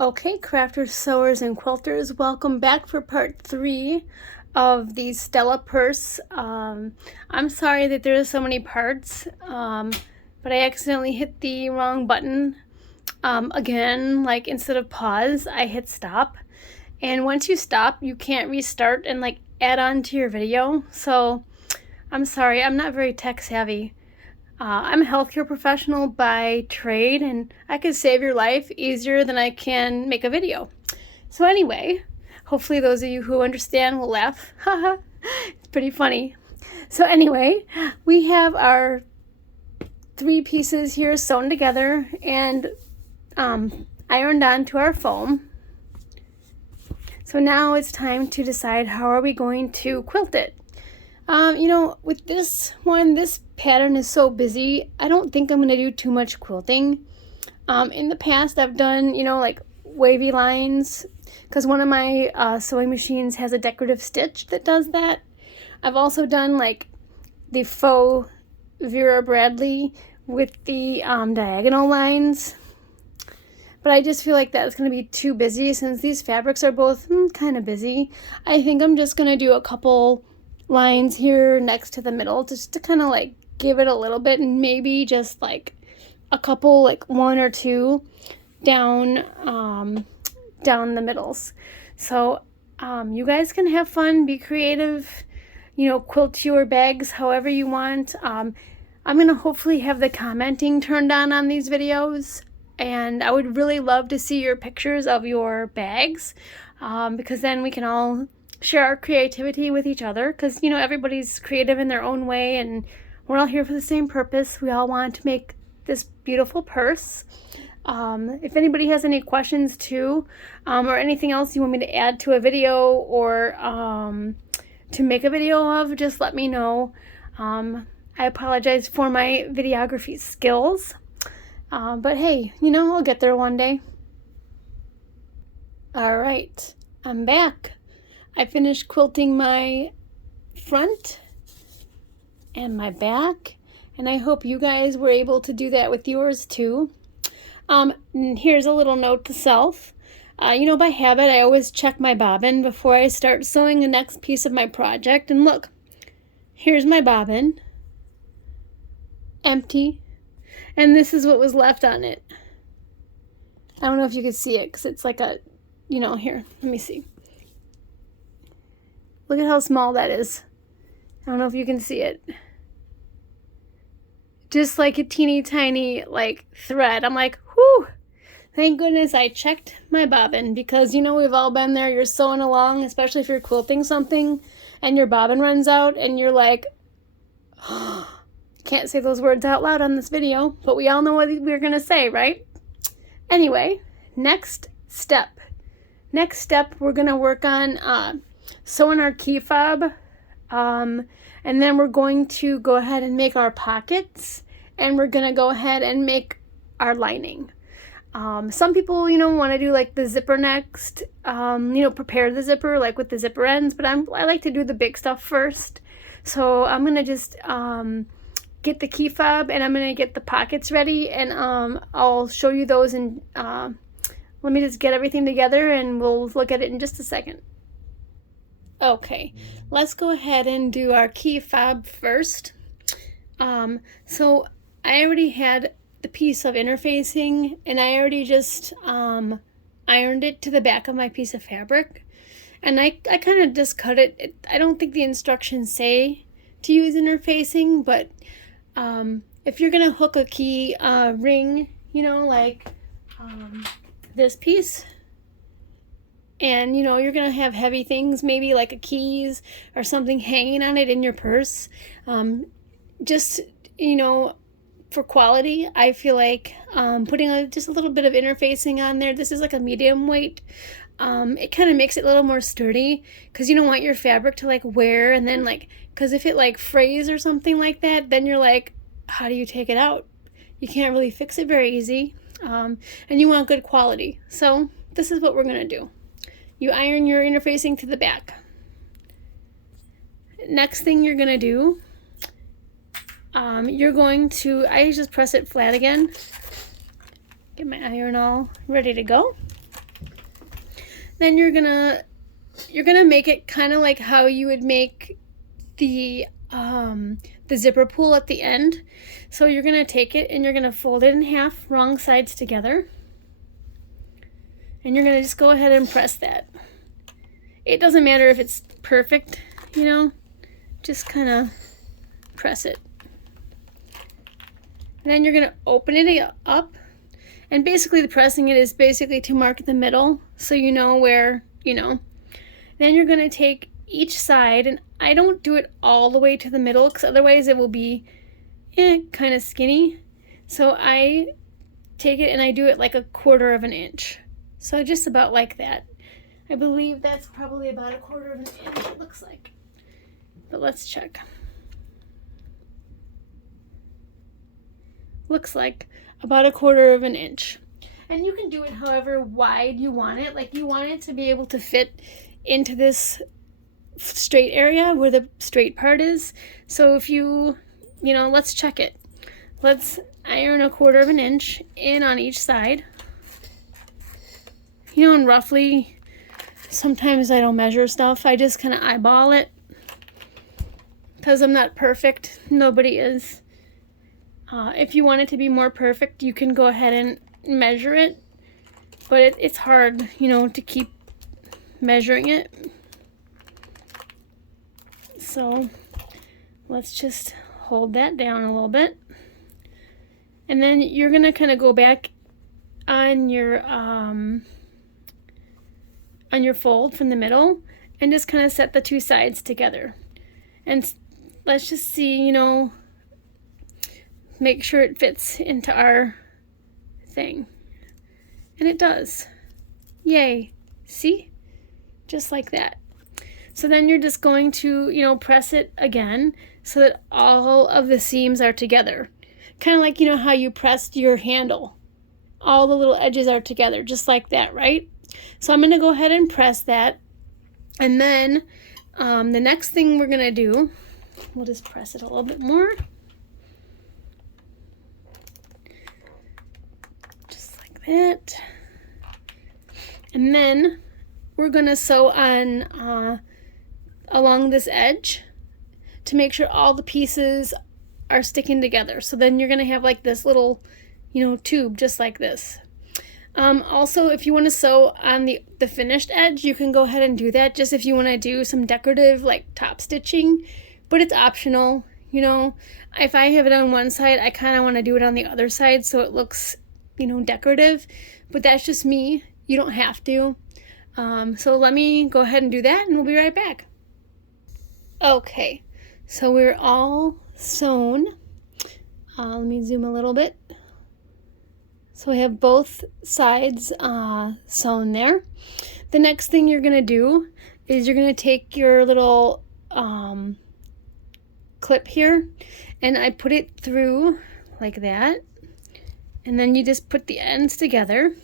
Okay, crafters, sewers, and quilters, welcome back for part 3 of the Stella purse. I'm sorry that there are so many parts, but I accidentally hit the wrong button again. Like, instead of pause, I hit stop. And once you stop, you can't restart and like add on to your video. So I'm sorry, I'm not very tech savvy. I'm a healthcare professional by trade, and I can save your life easier than I can make a video. So anyway, hopefully those of you who understand will laugh. Haha, it's pretty funny. So anyway, we have our 3 pieces here sewn together and ironed onto our foam. So now it's time to decide how are we going to quilt it. With this one, this pattern is so busy, I don't think I'm going to do too much quilting. In the past, I've done, like wavy lines, because one of my sewing machines has a decorative stitch that does that. I've also done, like, the faux Vera Bradley with the diagonal lines. But I just feel like that's going to be too busy since these fabrics are both kind of busy. I think I'm just going to do a couple lines here next to the middle just to kind of like give it a little bit, and maybe just like a couple, like 1 or 2 down the middles. So you guys can have fun, be creative, quilt your bags however you want. I'm gonna hopefully have the commenting turned on these videos, and I would really love to see your pictures of your bags, because then we can all share our creativity with each other, because everybody's creative in their own way, and we're all here for the same purpose. We all want to make this beautiful purse. If anybody has any questions too, or anything else you want me to add to a video, or to make a video of, just let me know. I apologize for my videography skills, but hey, I'll get there one day. All right, I'm back. I finished quilting my front and my back, and I hope you guys were able to do that with yours too. Here's a little note to self. By habit, I always check my bobbin before I start sewing the next piece of my project. And look, here's my bobbin, empty, and this is what was left on it. I don't know if you can see it because it's like a, here, let me see. Look at how small that is. I don't know if you can see it. Just like a teeny tiny like thread. I'm like, whew, thank goodness I checked my bobbin, because we've all been there. You're sewing along, especially if you're quilting something and your bobbin runs out and you're like, oh, can't say those words out loud on this video, but we all know what we're gonna say, right? Anyway, next step, we're gonna work on sewing our key fob, and then we're going to go ahead and make our pockets, and we're gonna go ahead and make our lining. Some people want to do like the zipper next, prepare the zipper like with the zipper ends, but I like to do the big stuff first. So I'm gonna just get the key fob, and I'm gonna get the pockets ready, and I'll show you those, and let me just get everything together and we'll look at it in just a second. Okay, let's go ahead and do our key fob first. So I already had the piece of interfacing, and I already just ironed it to the back of my piece of fabric, and I kind of just cut it. I don't think the instructions say to use interfacing, but if you're gonna hook a key ring, like this piece, and you're gonna have heavy things, maybe like a keys or something hanging on it in your purse, just for quality, I feel like putting just a little bit of interfacing on there. This is like a medium weight. It kind of makes it a little more sturdy, because you don't want your fabric to like wear, and then because if it like frays or something like that, then you're like, how do you take it out? You can't really fix it very easy, and you want good quality. So this is what we're gonna do. You iron your interfacing to the back. Next thing you're gonna do, you're going to, I just press it flat again, get my iron all ready to go. Then you're gonna make it kind of like how you would make the zipper pull at the end. So you're gonna take it and you're gonna fold it in half, wrong sides together, and you're gonna just go ahead and press that. It doesn't matter if it's perfect, you know, just kind of press it. And then you're gonna open it up, and basically the pressing it is basically to mark the middle so you know where, you know. Then you're gonna take each side, and I don't do it all the way to the middle because otherwise it will be kind of skinny. So I take it and I do it like 1/4 of an inch. So just about like that. I believe that's probably about 1/4 of an inch, it looks like. But let's check. Looks like about 1/4 of an inch. And you can do it however wide you want it. Like you want it to be able to fit into this straight area where the straight part is. So if you know, let's check it. Let's iron 1/4 of an inch in on each side. You know, and roughly, sometimes I don't measure stuff. I just kind of eyeball it because I'm not perfect. Nobody is. If you want it to be more perfect, you can go ahead and measure it, but it's hard, you know, to keep measuring it. So let's just hold that down a little bit, and then you're gonna kind of go back on your fold from the middle and just kind of set the two sides together, and let's just see, you know, make sure it fits into our thing. And it does. Yay. See? Just like that. So then you're just going to, you know, press it again so that all of the seams are together. Kind of like, you know, how you pressed your handle. All the little edges are together, just like that, right? So I'm going to go ahead and press that. And then the next thing we're going to do, we'll just press it a little bit more. It. And then we're gonna sew on along this edge to make sure all the pieces are sticking together. So then you're gonna have like this little, you know, tube just like this. Also, if you want to sew on the finished edge, you can go ahead and do that, just if you want to do some decorative like top stitching, but it's optional. You know, if I have it on one side, I kind of want to do it on the other side so it looks, you know, decorative, but that's just me. You don't have to. So let me go ahead and do that and we'll be right back. Okay, so we're all sewn. Let me zoom a little bit. So we have both sides sewn there. The next thing you're gonna do is you're gonna take your little clip here, and I put it through like that. And then you just put the ends together.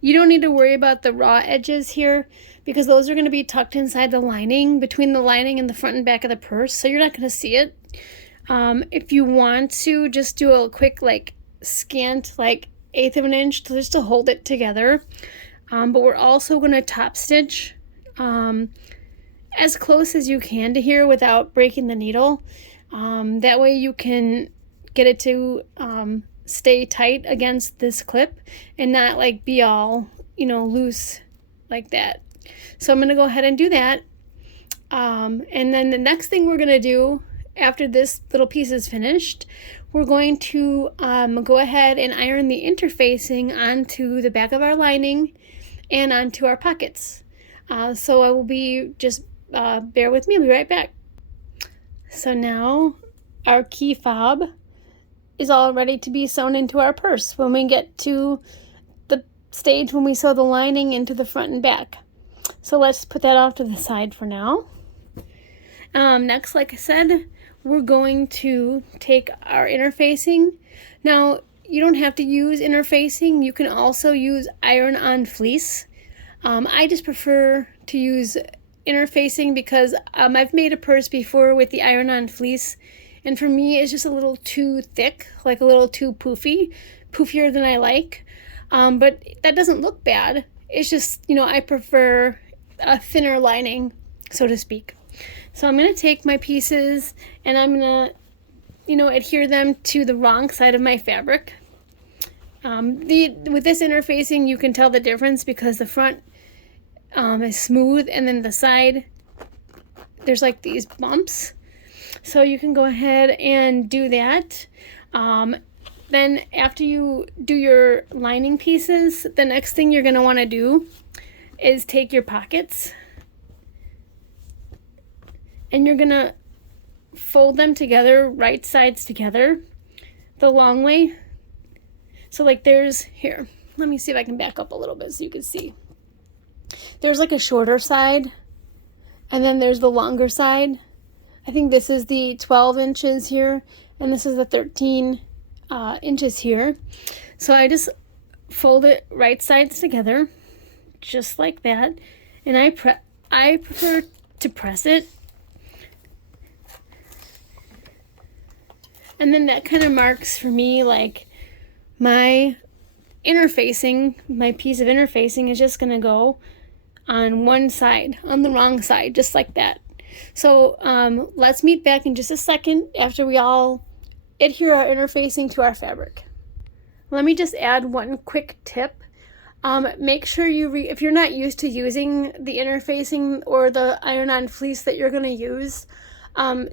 You don't need to worry about the raw edges here because those are going to be tucked inside the lining, between the lining and the front and back of the purse, so you're not going to see it. If you want to, just do a quick like scant like 1/8 of an inch just to hold it together. But we're also going to top stitch as close as you can to here without breaking the needle. That way you can get it to stay tight against this clip and not like be all, you know, loose like that. So I'm going to go ahead and do that. And then the next thing we're going to do after this little piece is finished, we're going to go ahead and iron the interfacing onto the back of our lining and onto our pockets. So I will be, just bear with me, I'll be right back. So now our key fob is all ready to be sewn into our purse when we get to the stage when we sew the lining into the front and back. So let's put that off to the side for now. Next, like I said, we're going to take our interfacing. Now, you don't have to use interfacing. You can also use iron-on fleece. I just prefer to use interfacing because I've made a purse before with the iron-on fleece, and for me it's just a little too thick, like a little too poofier than I like. But that doesn't look bad. it's just, you know, I prefer a thinner lining, so to speak. So I'm going to take my pieces and I'm going to, you know, adhere them to the wrong side of my fabric. With this interfacing, you can tell the difference because the front is smooth, and then the side, there's like these bumps. So you can go ahead and do that. Then after you do your lining pieces, the next thing you're going to want to do is take your pockets and you're going to fold them together, right sides together, the long way. So like there's, here, let me see if I can back up a little bit so you can see. There's like a shorter side, and then there's the longer side. I think this is the 12 inches here, and this is the 13 inches here. So I just fold it right sides together, just like that. And I prefer to press it. And then that kind of marks for me like my interfacing, my piece of interfacing is just going to go on one side, on the wrong side, just like that. So let's meet back in just a second after we all adhere our interfacing to our fabric. Let me just add one quick tip. Make sure if you're not used to using the interfacing or the iron-on fleece that you're going to use,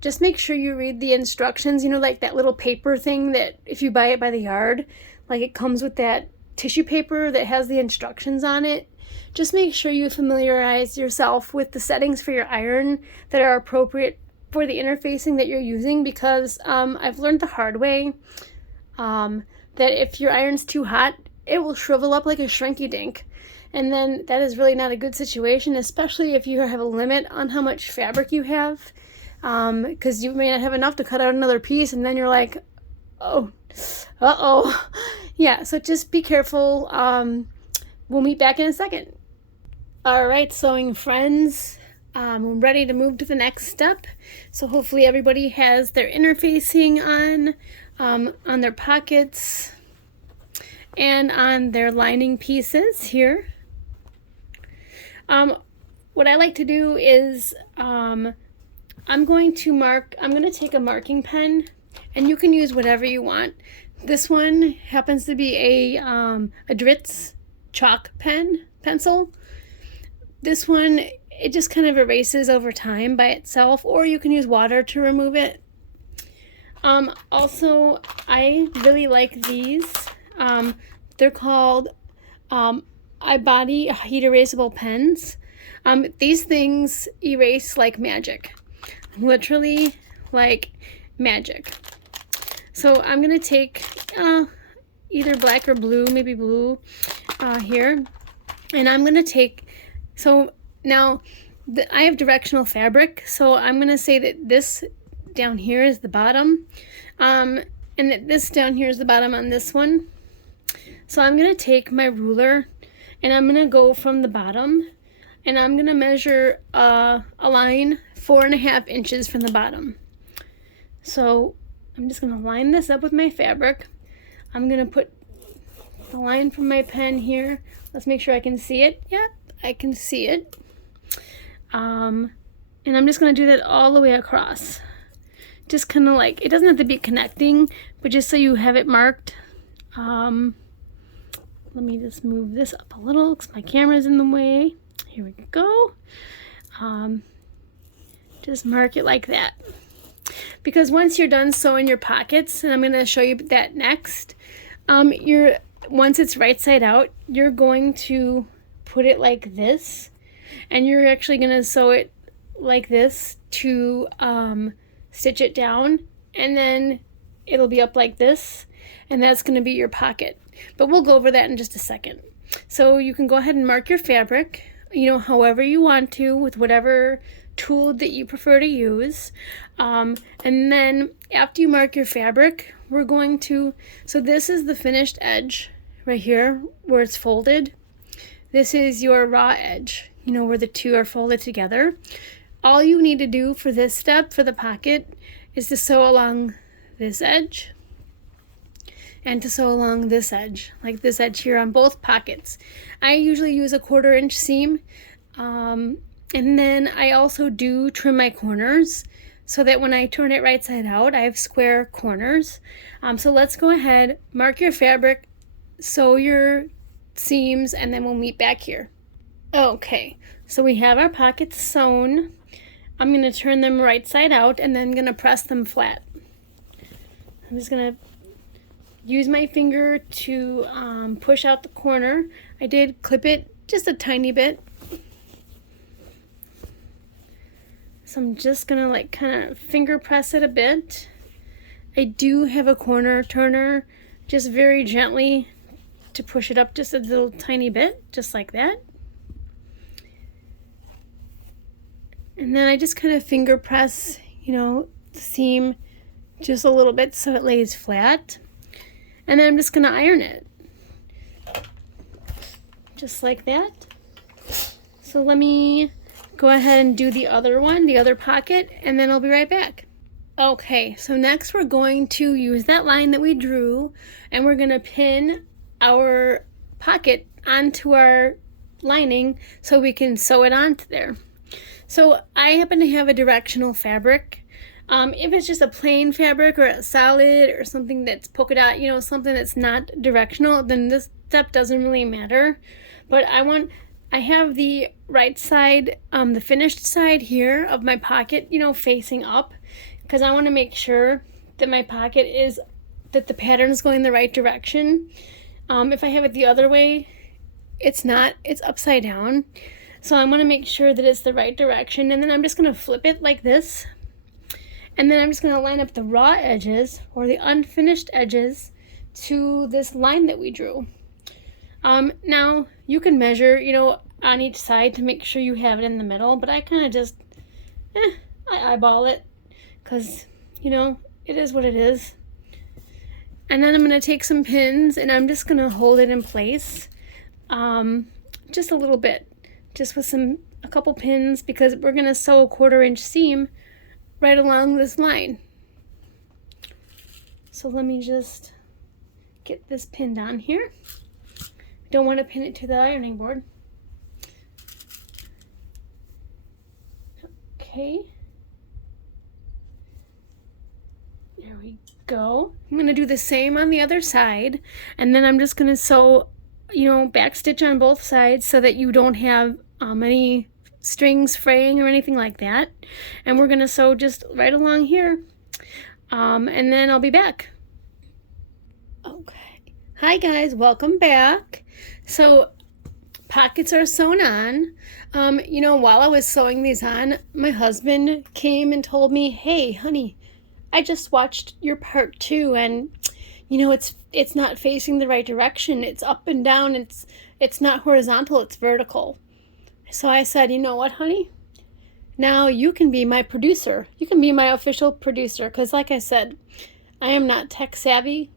just make sure you read the instructions, you know, like that little paper thing that if you buy it by the yard, like it comes with that tissue paper that has the instructions on it. Just make sure you familiarize yourself with the settings for your iron that are appropriate for the interfacing that you're using, because I've learned the hard way that if your iron's too hot, it will shrivel up like a shrinky dink. And then that is really not a good situation, especially if you have a limit on how much fabric you have. Because you may not have enough to cut out another piece, and then you're like, oh, uh-oh. Yeah, so just be careful. We'll meet back in a second. All right, sewing friends, we're ready to move to the next step. So hopefully everybody has their interfacing on their pockets and on their lining pieces here. What I like to do is I'm going to take a marking pen, and you can use whatever you want. This one happens to be a Dritz chalk pencil. This one, it just kind of erases over time by itself, or you can use water to remove it. Also, I really like these. They're called iBody heat erasable pens. These things erase like magic. Literally like magic. So I'm gonna take either black or blue, maybe blue here, and I'm gonna take, so now I have directional fabric, so I'm gonna say that this down here is the bottom, and that this down here is the bottom on this one. So I'm gonna take my ruler and I'm gonna go from the bottom, and I'm gonna measure a line 4.5 inches from the bottom. So I'm just gonna line this up with my fabric. I'm gonna put the line from my pen here. Let's make sure I can see it. Yep, I can see it. And I'm just gonna do that all the way across. Just kind of like, it doesn't have to be connecting, but just so you have it marked. Let me just move this up a little because my camera's in the way. Here we go. Just mark it like that. Because once you're done sewing your pockets, and I'm going to show you that next, once it's right side out, you're going to put it like this, and you're actually going to sew it like this to stitch it down, and then it'll be up like this, and that's going to be your pocket. But we'll go over that in just a second. So you can go ahead and mark your fabric, you know, however you want to, with whatever tool that you prefer to use. And then after you mark your fabric, we're going to, so this is the finished edge right here where it's folded. This is your raw edge, you know, where the two are folded together. All you need to do for this step, for the pocket, is to sew along this edge. and to sew along this edge, like this edge here on both pockets. I usually use a 1/4 inch seam, and then I also do trim my corners so that when I turn it right side out, I have square corners. So let's go ahead, mark your fabric, sew your seams, and then we'll meet back here. Okay, so we have our pockets sewn. I'm going to turn them right side out and then going to press them flat. I'm just going to use my finger to push out the corner. I did clip it just a tiny bit. So I'm just going to like kind of finger press it a bit. I do have a corner turner, just very gently to push it up just a little tiny bit, just like that. And then I just kind of finger press, the seam just a little bit so it lays flat. And then I'm just going to iron it. Just like that. So let me go ahead and do the other one, the other pocket, and then I'll be right back. Okay, so next we're going to use that line that we drew, and we're going to pin our pocket onto our lining so we can sew it onto there. So I happen to have a directional fabric. If it's just a plain fabric or a solid or something that's polka dot, something that's not directional, then this step doesn't really matter. But I have the right side, the finished side here of my pocket, facing up, because I want to make sure that my pocket that the pattern is going the right direction. If I have it the other way, it's not, it's upside down. So I want to make sure that it's the right direction, and then I'm just going to flip it like this. And then I'm just going to line up the raw edges or the unfinished edges to this line that we drew. Now you can measure, on each side to make sure you have it in the middle, but I kind of just, I eyeball it because, it is what it is. And then I'm going to take some pins and I'm just going to hold it in place, just a little bit, just with a couple pins, because we're going to sew a 1/4 inch seam right along this line. So let me just get this pinned on here. Don't want to pin it to the ironing board. Okay. There we go. I'm going to do the same on the other side, and then I'm just going to sew, back stitch on both sides so that you don't have any strings fraying or anything like that. And we're going to sew just right along here, and then I'll be back. Okay. Hi guys, welcome back. So pockets are sewn on. While I was sewing these on, my husband came and told me, hey honey, I just watched your part 2, and it's not facing the right direction. It's up and down. It's not horizontal, it's vertical. So I said, you know what, honey? Now you can be my producer. You can be my official producer, because like I said, I am not tech savvy.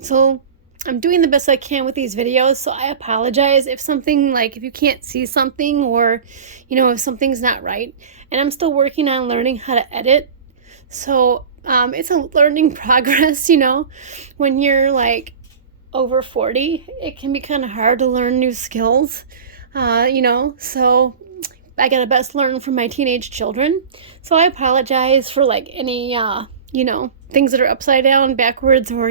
So I'm doing the best I can with these videos, so I apologize if if you can't see something, or if something's not right. And I'm still working on learning how to edit. So it's a learning progress, when you're like over 40, it can be kind of hard to learn new skills, so I gotta best learn from my teenage children. So I apologize for any, things that are upside down, backwards, or,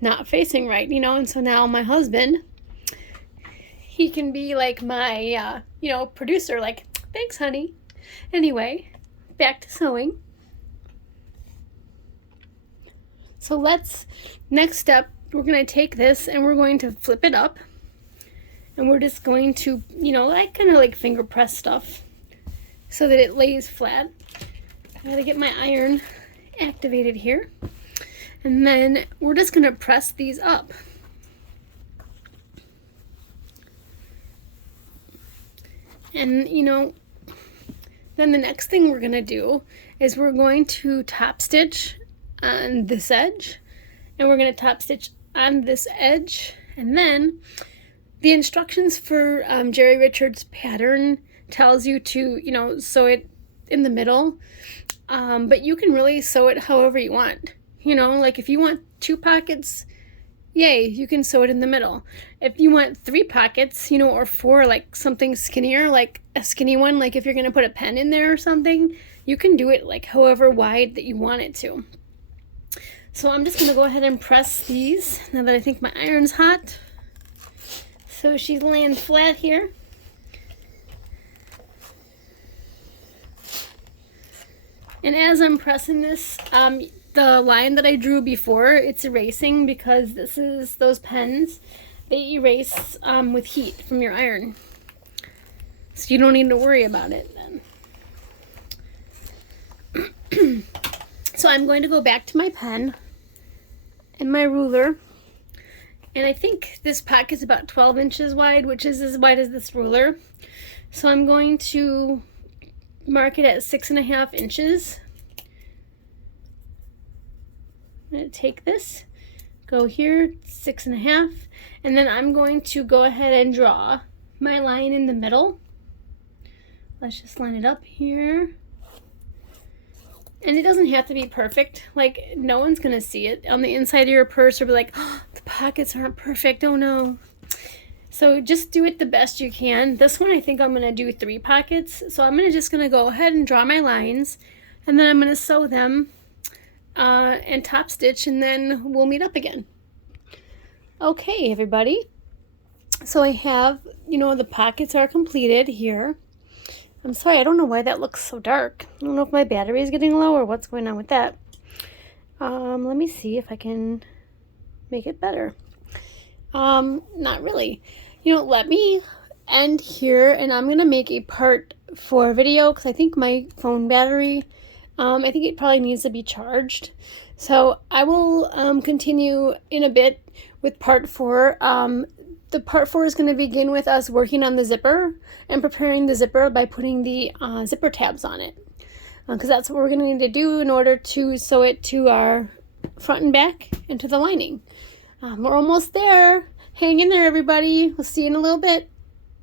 not facing right, and so now my husband, he can be like my, producer, thanks honey. Anyway, back to sewing. So next step, we're going to take this and we're going to flip it up, and we're just going to, kind of finger press stuff so that it lays flat. I gotta get my iron activated here, and then we're just going to press these up. And, then the next thing we're going to do is we're going to top stitch on this edge, and we're going to top stitch on this edge. And then the instructions for Jerry Richards' pattern tells you to sew it in the middle, but you can really sew it however you want. You know, like if you want 2 pockets, yay, you can sew it in the middle. If you want 3 pockets, you know, or 4, like something skinnier, like a skinny one, like if you're going to put a pen in there or something, you can do it like however wide that you want it to. So I'm just going to go ahead and press these now that I think my iron's hot. So she's laying flat here. And as I'm pressing this, the line that I drew before, it's erasing because this is those pens. They erase with heat from your iron. So you don't need to worry about it then. So I'm going to go back to my pen and my ruler. And I think this pocket's about 12 inches wide, which is as wide as this ruler. So I'm going to mark it at 6.5 inches. I'm going to take this, go here, 6.5, and then I'm going to go ahead and draw my line in the middle. Let's just line it up here. And it doesn't have to be perfect. Like, no one's going to see it on the inside of your purse or be like, oh, the pockets aren't perfect, oh no. So just do it the best you can. This one I think I'm going to do 3 pockets. So I'm just going to go ahead and draw my lines, and then I'm going to sew them and top stitch, and then we'll meet up again. Okay, everybody. So I have, you know, the pockets are completed here. I'm sorry, I don't know why that looks so dark. I don't know if my battery is getting low or what's going on with that. Let me see if I can make it better. Not really. You know, let me end here, and I'm gonna make a part 4 video because I think my phone battery, I think it probably needs to be charged. So I will continue in a bit with part 4. The part 4 is going to begin with us working on the zipper and preparing the zipper by putting the zipper tabs on it, because that's what we're going to need to do in order to sew it to our front and back and to the lining. We're almost there. Hang in there, everybody. We'll see you in a little bit.